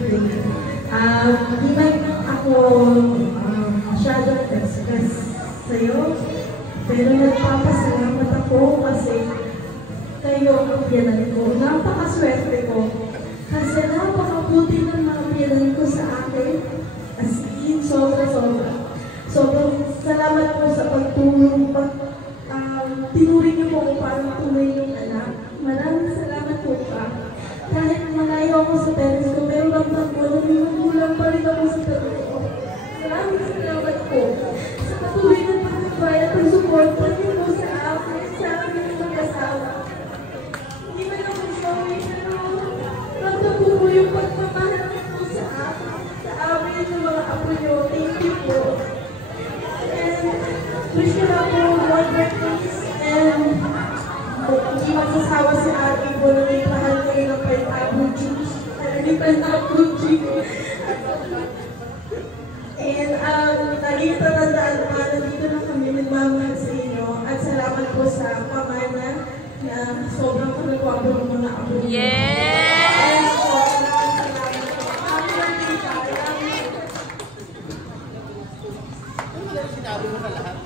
birthday. Di man ako masyadong express sa'yo, pero nagpapasalamat ako kasi kayo ang piyanan ko. Napakaswerte ko kasi napakabuti ng mga piyanan ko sa akin. As in, sobra-sobra. Sobrang salamat po sa pagtulong, tinuring niyo po ako parang tunay yung anak. Maraming salamat po pa. Kahit malayo ako sa parents ko, pero ramdam ko na may magulang pa rin ako sa parents ko. Maraming salamat po sa patuloy na pagkabayad at support niyo po sa akin, sa aking mag-asawa. Hindi man ako sorry, pero ramdam ko po yung pagmamahal niyo po sa akin, sa amin yung mga apo niyo. Thank you po. And wish ko na po more birthdays and hindi magsasawa si Ate po na may mahal kayo ng pineapple juice. Hindi pineapple juice. And lagi ito natandaan na nandito na kami nagmamahal sa inyo. At salamat po sa pamana na sobrang kumagwapo ng mga apo niyo. Yes! Sinabi mo na lahat.